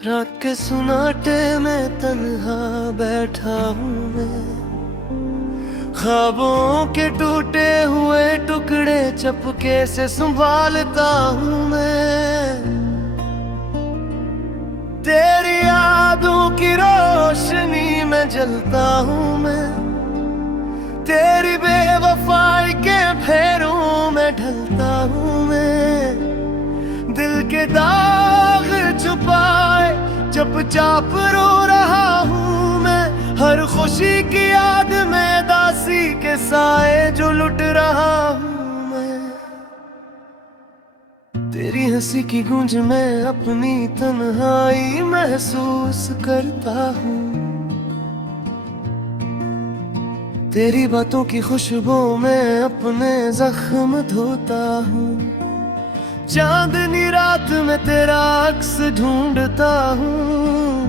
रात के सुनाटे में तन्हा बैठा हूँ मैं, ख्वाबों के टूटे हुए टुकड़े चपके से संभालता हूँ मैं। तेरी यादों की रोशनी में जलता हूँ मैं, तेरी बेवफाई के फेरों में ढलता हूँ मैं। दिल के दाग छुपाए चुपचाप रो रहा हूँ मैं, हर खुशी की याद में दासी के साए जो लुट रहा हूँ मैं। तेरी हंसी की गूंज में अपनी तन्हाई महसूस करता हूँ, तेरी बातों की खुशबू में अपने जख्म धोता हूँ। चांदनी रात में तेरा अक्स ढूंढता हूँ,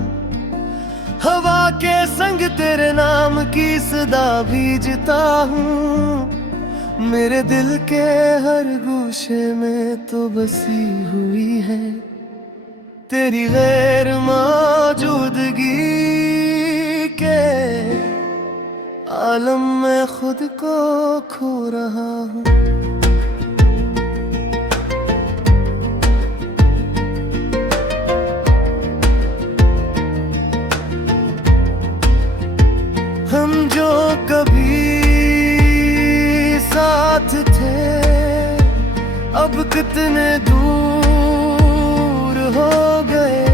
हवा के संग तेरे नाम की सदा भीजता हूँ। मेरे दिल के हर गोशे में तो बसी हुई है तेरी गैर मौजूदगी के आलम में खुद को खो रहा हूँ। हम जो कभी साथ थे अब कितने दूर हो गए,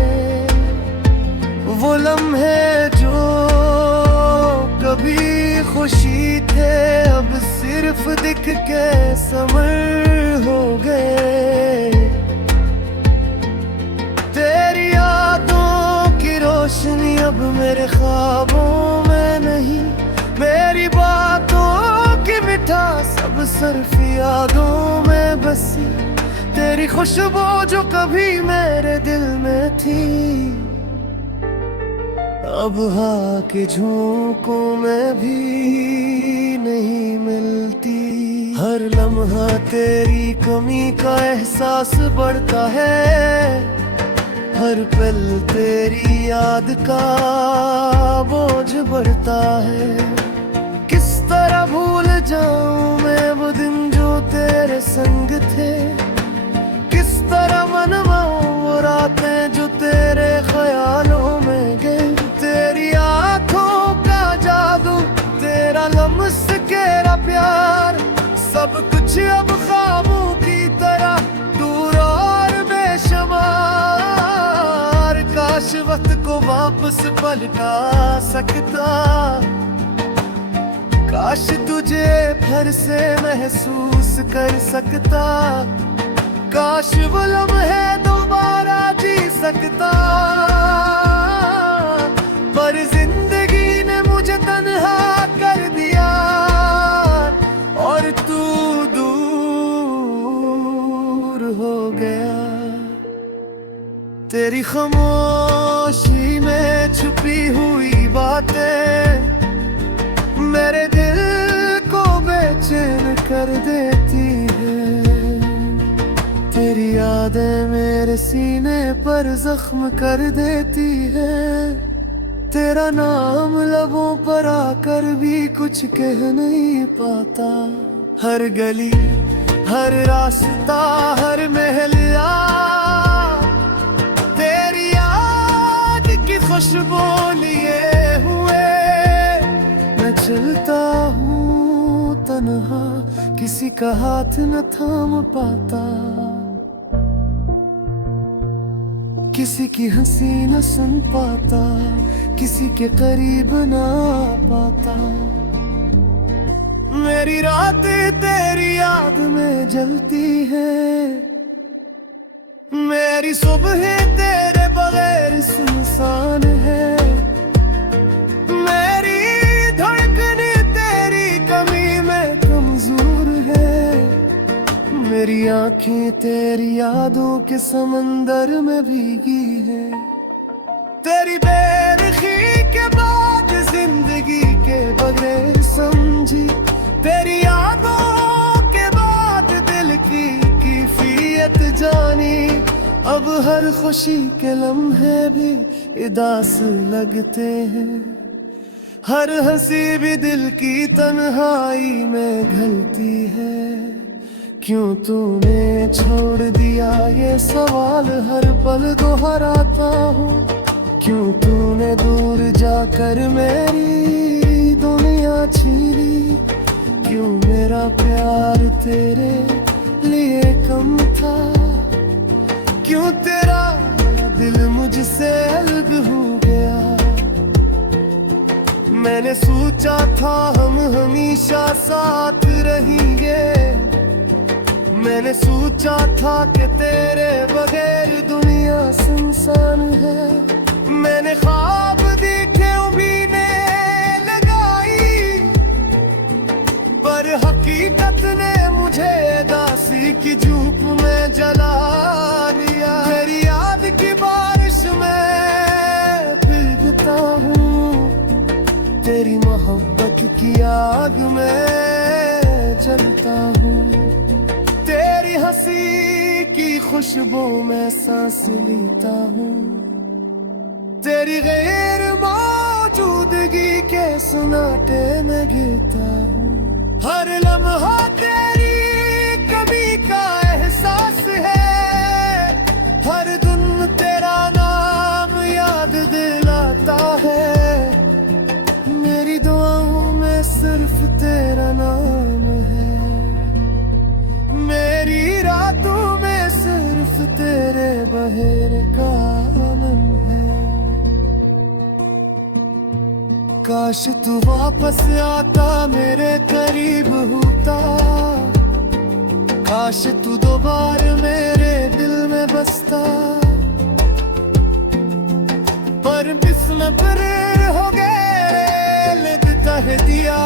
वो लम्हे जो कभी खुशी थे अब सिर्फ दिख के समर हो गए। तेरी यादों की रोशनी अब मेरे ख्वाबों में नहीं, मेरी बातों की मिठास सब सिर्फ यादों में बसी। तेरी खुशबू जो कभी मेरे दिल में थी अब हवा के झोंकों में भी नहीं मिलती। हर लम्हा तेरी कमी का एहसास बढ़ता है, हर पल तेरी याद का बोझ बढ़ता है। किस तरह भूल जाऊं मैं वो दिन जो तेरे संग थे, किस तरह मनवाऊं वो रातें जो तेरे ख्यालों में गई। तेरी आंखों का जादू, तेरा लम्स तेरा प्यार, सब कुछ अब ख्वाबों की तरह दूर और बेशुमार। काश वक्त को वापस पलटा सकता, काश तुझे फिर से महसूस कर सकता, काश वो लम्हे दोबारा जी सकता। पर जिंदगी ने मुझे तन्हा कर दिया और तू दूर हो गया। तेरी खामोशी में छुपी हुई बातें मेरे दिल को बेचैन कर देती है। तेरी यादें मेरे सीने पर जख्म कर देती है, तेरा नाम लबों पर आकर भी कुछ कह नहीं पाता। हर गली हर रास्ता हर महलिया तेरी याद की खुशबू लिए हुए मैं चलता हूँ तन्हा, किसी का हाथ न थाम पाता, किसी की हंसी न सुन पाता, किसी के करीब ना आ पाता। मेरी रातें तेरी याद में जलती है, मेरी सुबह तेरे बगैर सुनसान है। मेरी धड़कने तेरी कमी में कमजोर है, मेरी आँखें तेरी यादों के समंदर में भीगी है। तेरी बेरुखी के बाद जिंदगी के बगैर समझी, तेरी यादों के बाद दिल की कैफियत जानी। अब हर खुशी के लम्हे भी उदास लगते हैं, हर हंसी भी दिल की तन्हाई में घलती है। क्यों तूने छोड़ दिया ये सवाल हर पल दोहराता हूँ। क्यों तूने दूर जाकर मेरी दुनिया छीनी। क्यों मेरा प्यार तेरे लिए कम था। क्यों तेरा दिल मुझसे अलग हो गया। मैंने सोचा था हम हमेशा साथ रहेंगे। मैंने सोचा था कि तेरे बगैर दुनिया सुनसान है। मैंने ख्वाब देखे उम्मीदें लगाई, पर हकीकत ने मुझे दासी की धूप में जला दिया। तेरी याद की बारिश में भीगता हूँ, तेरी मोहब्बत की आग में जलता हूँ। तेरी हंसी की खुशबू में सांस लेता हूँ। तेरी गैर मौजूदगी के सन्नाटे में गिरता हूँ। हर लम्हा तेरी कमी का एहसास है। हर दिन तेरा नाम याद दिलाता है। मेरी दुआओं में सिर्फ तेरा नाम है। मेरी रातों में सिर्फ तेरे बहेर का आलम है। काश तू वापस आता मेरे करीब होता। काश तू दोबारा मेरे दिल में बसता। पर बिस्मत हो गए लेता है दिया।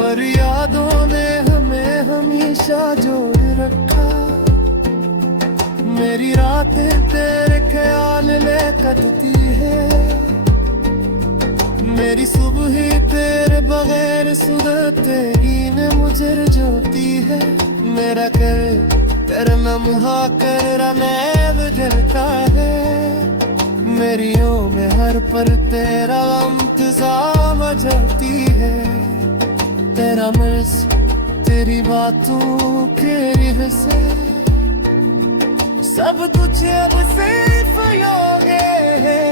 पर यादों ने हमें हमेशा जोड़ रखा। मेरी रातें तेरे ख्याल ले कटती है। मेरी सुबह तेरे बगैर सुधरते ही न मुझे जोती है। मेरा कर तेरा लम्हा कर नैब जलता है। मेरी में हर पर तेरा इंतजाम जाती है। तेरा मर्ज तेरी बातों के रिहसे सब कुछ अब सिर्फ योगे है।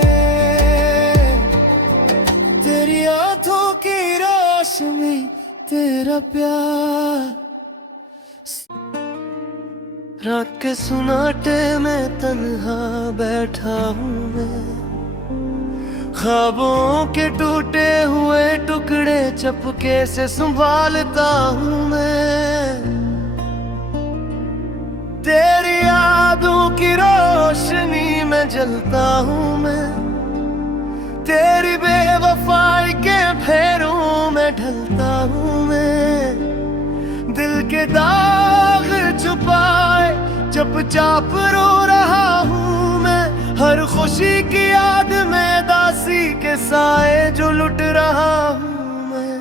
तेरी आंखों की रोशनी तेरा प्यार। रात के सुनाटे में तन्हा बैठा हूँ मैं। ख्वाबों के टूटे हुए टुकड़े चपके से संभालता हूँ मैं। तेरी यादों की रोशनी में जलता हूँ मैं। तेरी बेवफाई के फेरों में ढलता हूँ मैं। दिल के दाग छुपाए चुपचाप रो रहा हूँ मैं। हर खुशी की याद में दासी के साए जो लुट रहा हूँ मैं।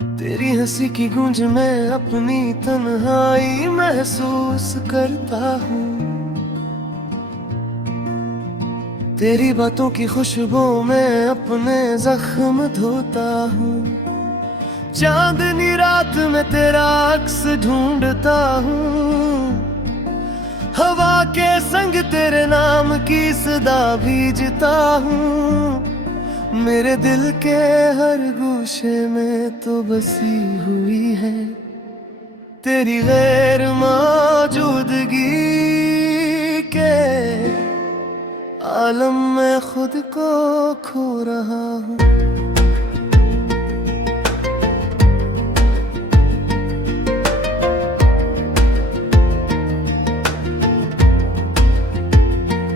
तेरी हंसी की गूंज में अपनी तन्हाई महसूस करता हूँ। तेरी बातों की खुशबू में अपने जख्म धोता हूँ। चांदनी रात में तेरा अक्स ढूंढता हूँ। हवा के संग तेरे नाम की सदा भीजता हूँ। मेरे दिल के हर गोशे में तो बसी हुई है तेरी गैर मौजूदगी के आलम में खुद को खो रहा हूँ।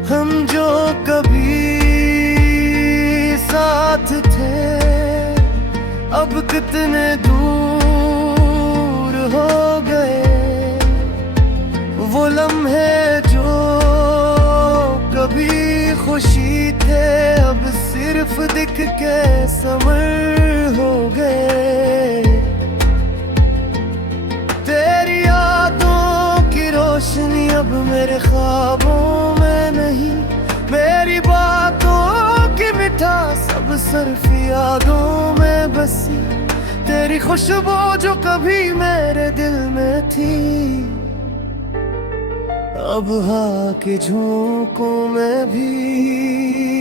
हम जो कभी साथ थे अब कितने दूर हो गए। वो लम्हे जो कभी खुशी थे अब सिर्फ दिख के समर हो गए। तेरी यादों की रोशनी अब सिर्फ यादों में बसी, तेरी खुशबू जो कभी मेरे दिल में थी, अब हाँ के झोंकों में भी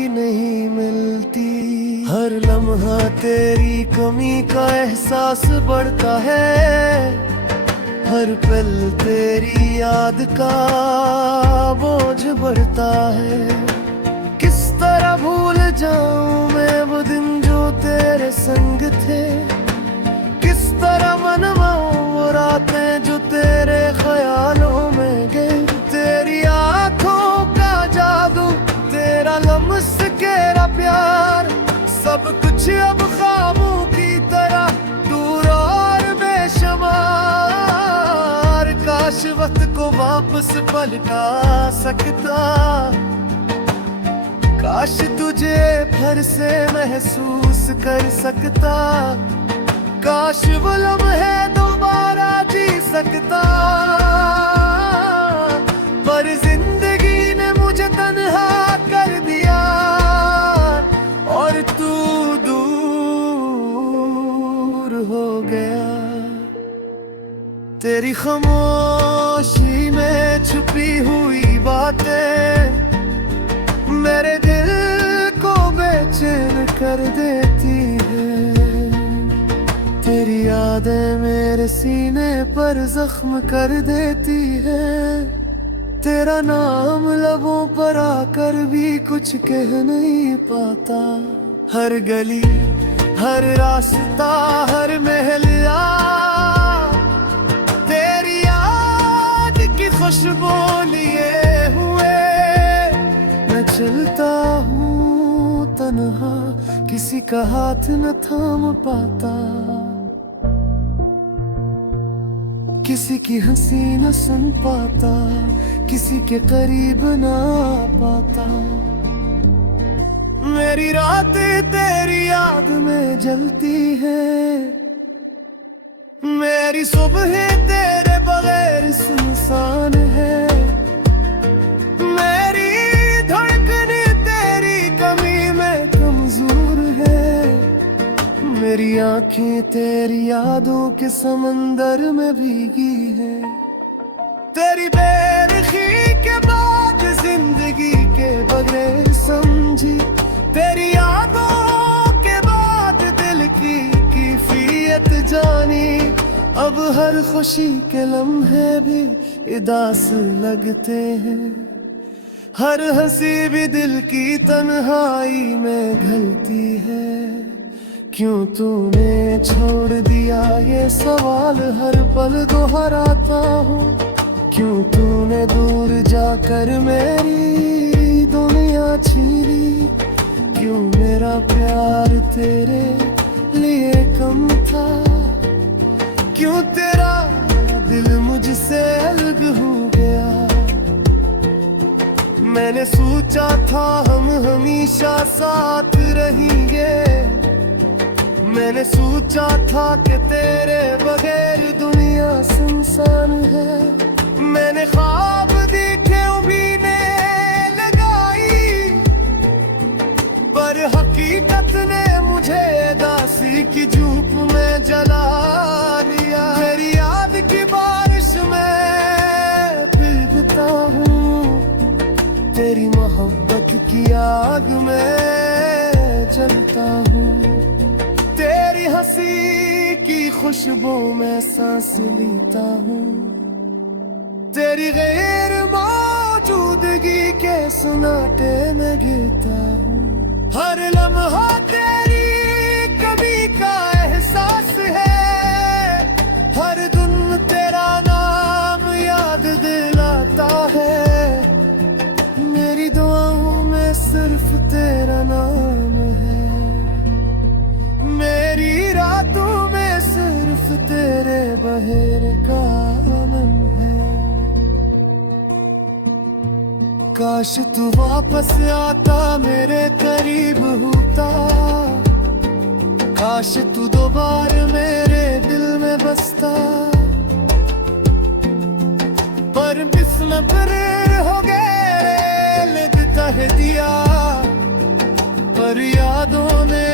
नहीं मिलती। हर लम्हा तेरी कमी का एहसास बढ़ता है, हर पल तेरी याद का बोझ बढ़ता है। किस तरह भूल जाऊं मैं वो दिन जो तेरे संग थे, किस तरह मनवाऊं वो रातें जो तेरे ख्यालों में गई। तेरी आंखों का जादू, तेरा लम्स तेरा प्यार, सब कुछ अब ख्वाबों की तरह दूर और बेशुमार। काश वक्त को वापस पलटा सकता, काश तुझे फिर से महसूस कर सकता, काश वो लम्हे दोबारा जी सकता। पर जिंदगी ने मुझे तन्हा कर दिया और तू दूर हो गया। तेरी खामोशी में छुपी हुई बातें मेरे दिल को बेचैन कर देती है। तेरी यादें मेरे सीने पर जख्म कर देती है, तेरा नाम लबों पर आकर भी कुछ कह नहीं पाता। हर गली, हर रास्ता, हर महलिया तेरी याद की खुशबू लिए हुए मैं चलता हूँ तन्हा, किसी का हाथ न थाम पाता, किसी की हंसी न सुन पाता, किसी के करीब ना आ पाता। मेरी रातें तेरी याद में जलती है, मेरी सुबह तेरे बगैर सुनसान है। मेरी धड़कने तेरी कमी में कमजोर है, मेरी आंखें तेरी यादों के समंदर में भीगी है। तेरी बेरुखी के बाद जिंदगी के बगैर समझी, तेरी यादों के बाद दिल की कैफियत जानी। अब हर खुशी के लम्हे भी उदास लगते हैं, हर हंसी भी दिल की तन्हाई में घलती है। क्यों तूने छोड़ दिया ये सवाल हर पल दोहराता हूँ, क्यों तूने दूर जाकर मेरी दुनिया छीनी। क्यों मेरा प्यार तेरे लिए कम था, क्यों तेरा दिल मुझसे अलग हो गया। मैंने सोचा था हम हमेशा साथ रहेंगे, मैंने सोचा था कि तेरे बगैर दुनिया सुनसान है। मैंने ख्वाब देखे उम्मीदें लगाई, पर हकीकत ने मुझे दासी की धूप में जला दिया। मेरी याद की बारिश में भीगता हूँ, तेरी मोहब्बत की आग में जलता हूँ। तेरी हंसी की खुशबू में सांस लेता हूँ, तेरी गैर मौजूदगी के सन्नाटे में गिरता हूँ। हर लम्हा तेरी कमी का एहसास है, हर दिन तेरा नाम याद दिलाता है। मेरी दुआओं में सिर्फ तेरा नाम है, मेरी रातों में सिर्फ तेरे बहेर का आलम है। काश तू वापस आता मेरे करीब होता, काश तू दोबारा मेरे दिल में बसता। पर बिस्मत हो गए दिया, पर यादों ने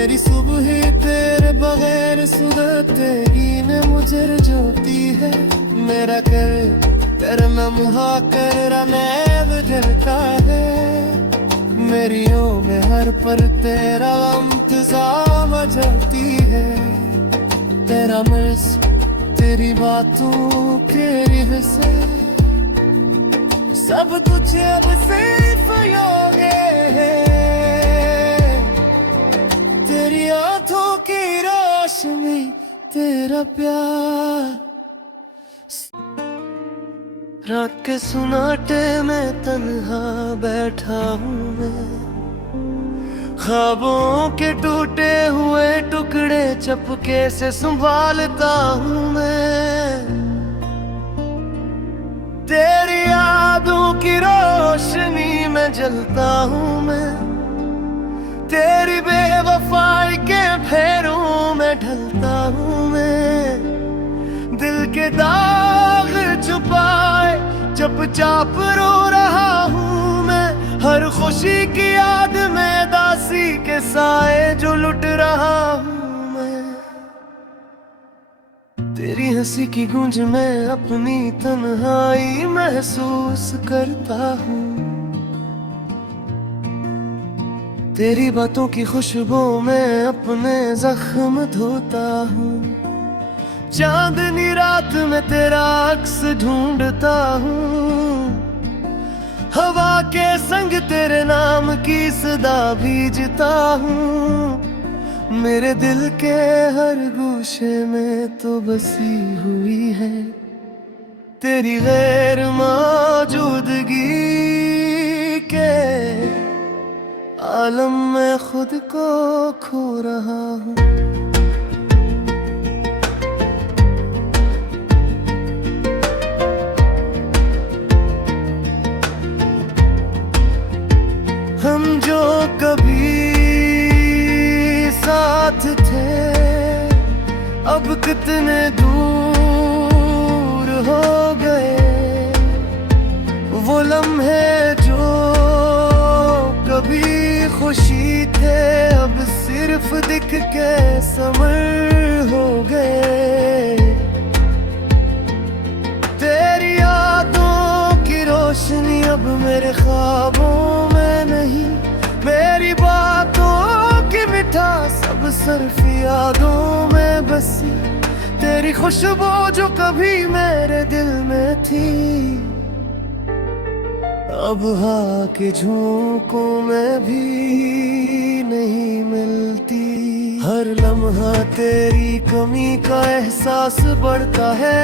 मेरी सुबह ही तेरे बगैर सुधरतेगी ने मुझे जोती है। मेरा कर तेरा लम्हा कर नैब जलता है। मेरी में हर पर तेरा इंतज़ाम चलती है। तेरा मिस तेरी बातों के रिश्ते सब तुझे अब सिर्फ योगे है। तेरी आंखों की रोशनी तेरा प्यार। रात के सुनाटे में तन्हा बैठा हूँ मैं। ख्वाबों के टूटे हुए टुकड़े चपके से संभालता हूँ मैं। तेरी यादों की रोशनी में जलता हूँ मैं। तेरी बेवफाई के फेरों में ढलता हूँ मैं। दिल के दाग छुपाए चुपचाप रो रहा हूँ मैं। हर खुशी की याद में दासी के साए जो लुट रहा हूँ मैं। तेरी हंसी की गूंज में अपनी तन्हाई महसूस करता हूँ। तेरी बातों की खुशबू में अपने जख्म धोता हूँ। चांदनी रात में तेरा अक्स ढूंढता हूँ। हवा के संग तेरे नाम की सदा भीजता हूँ। मेरे दिल के हर गोशे में तो बसी हुई है तेरी गैर मौजूदगी के आलम में खुद को खो रहा हूँ। हम जो कभी साथ थे अब कितने दूर हो गए। वो लम्हे जो कभी खुशी थे अब सिर्फ दिख के समर हो गए। तेरी यादों की रोशनी अब मेरे ख्वाबों में नहीं। मेरी बातों की मिठास अब सिर्फ यादों में बसी। तेरी खुशबू जो कभी मेरे दिल में थी अब हवा के झोंकों में भी नहीं मिलती। हर लम्हा तेरी कमी का एहसास बढ़ता है।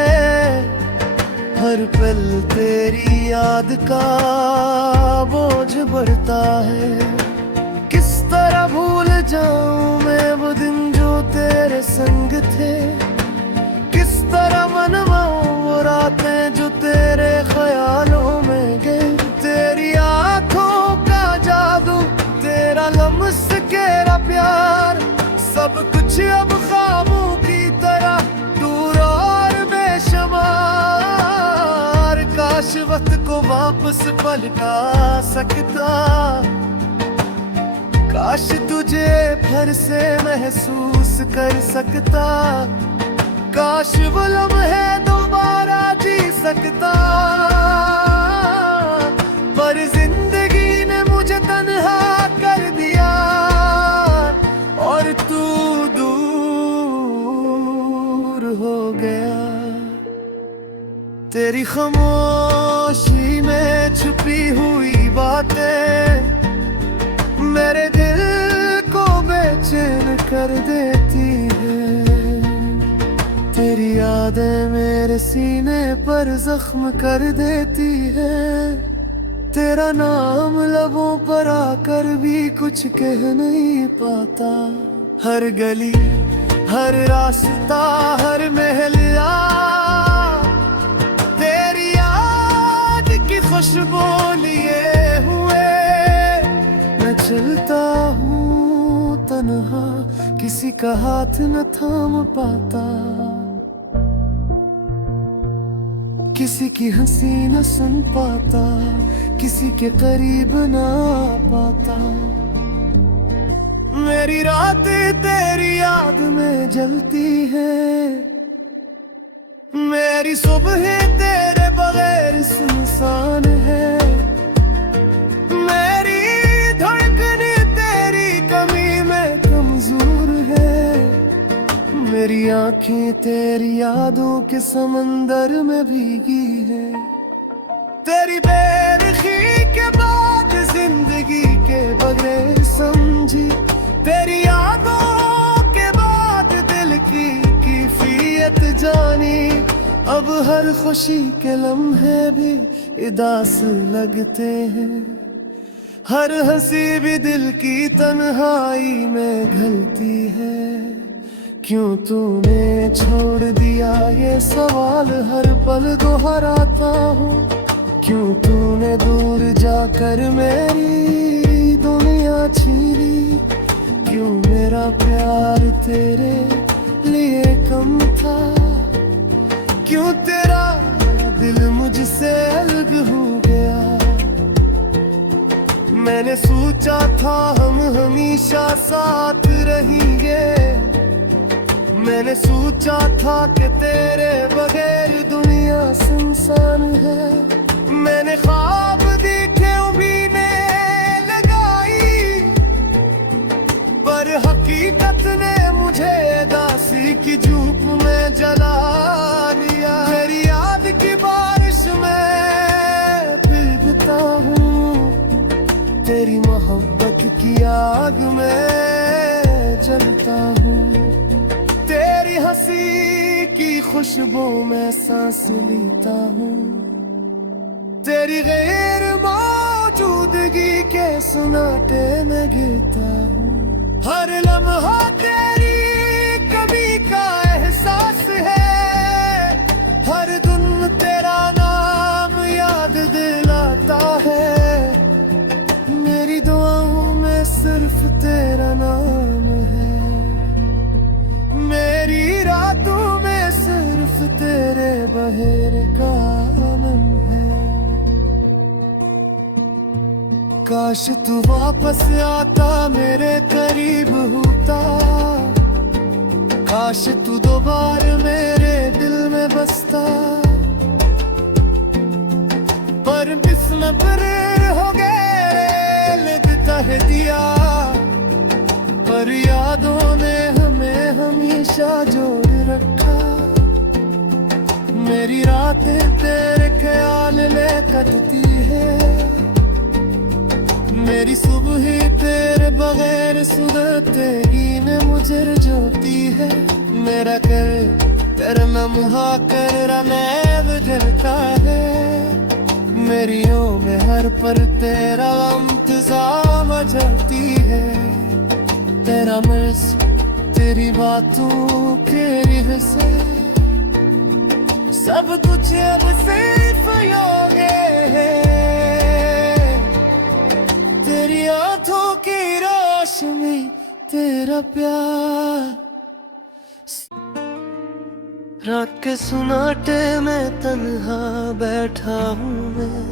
हर पल तेरी याद का बोझ बढ़ता है। किस तरह भूल जाऊं मैं वो दिन जो तेरे संग थे। किस तरह मनवाऊं वो रातें जो तेरे ख्यालों में गए। तेरी आंखों का जादू तेरा लम्स तेरा प्यार सब कुछ अब ख्वाबों की तरह दूर और बेशुमार। काश वक्त को वापस पलटा सकता। काश तुझे फिर से महसूस कर सकता। काश वो लम्हे दोबारा जी सकता। पर जिंदगी ने मुझे तन्हा कर दिया और तू दूर हो गया। तेरी खामोशी में छुपी हुई बातें मेरे दिल को बेचैन कर देती है। तेरी यादें मेरे सीने पर जख्म कर देती है। तेरा नाम लबों पर आकर भी कुछ कह नहीं पाता। हर गली हर रास्ता हर महलिया तेरी याद की खुशबू लिए हुए मैं चलता हूँ तन्हा। किसी का हाथ न थाम पाता। किसी की हंसी न सुन पाता। किसी के करीब ना आ पाता। मेरी रातें तेरी याद में जलती है, मेरी सुबह तेरे बगैर सुनसान है, मेरी धड़कने तेरी कमी में कमजोर है, मेरी आंखें तेरी यादों के समंदर में भीगी है। तेरी बेरुखी के बाद जिंदगी के बगैर समझी, तेरी यादों के बाद दिल की कैफियत जानी। अब हर खुशी के लम्हे भी उदास लगते हैं, हर हंसी भी दिल की तन्हाई में घलती है। क्यों तूने छोड़ दिया ये सवाल हर पल दोहराता हूँ, क्यों तूने दूर जाकर मेरी दुनिया छीनी, क्यों मेरा प्यार तेरे लिए कम था, क्यों तेरा दिल मुझसे अलग हो गया। मैंने सोचा था हम हमेशा साथ रहेंगे, मैंने सोचा था कि तेरे बगैर दुनिया सुनसान है। मैंने ख्वाब देखे उम्मीदें लगाई, पर हकीकत ने मुझे दासी की धूप में जला दिया। तेरी याद की बारिश में भीगता हूँ, तेरी मोहब्बत की आग में जलता हूँ, तेरी हंसी की खुशबू में सांस लेता हूँ, तेरी गैर मौजूदगी के सुनाटे में गिरता हूँ। हर लम्हा तेरी कमी का एहसास है, हर दिन तेरा नाम याद दिलाता है, मेरी दुआओं में सिर्फ तेरा नाम है, मेरी रातों में सिर्फ तेरे बहेर का आमन है। काश तू वापस आता मेरे करीब होता, काश तू दोबारा मेरे दिल में बसता, पर बिस्मत हो गए लगता है दिया, पर यादों ने हमें हमेशा जोड़ रखा। मेरी रातें तेरे ख्याल में कटती है, मेरी सुबह तेरे बगैर सुधरते ही न मुझे जोती है। मेरा कर तेरा लम्हा तेरा नैब जलता है, मेरी में हर पर तेरा इंतज़ाम जाती है। तेरा मर्ज तेरी बातों तेरी हंसे सब कुछ अब सिर्फ योगे है, तेरी आंखों की रोशनी तेरा प्यार। रात के सुनाटे में तन्हा बैठा हूँ मैं,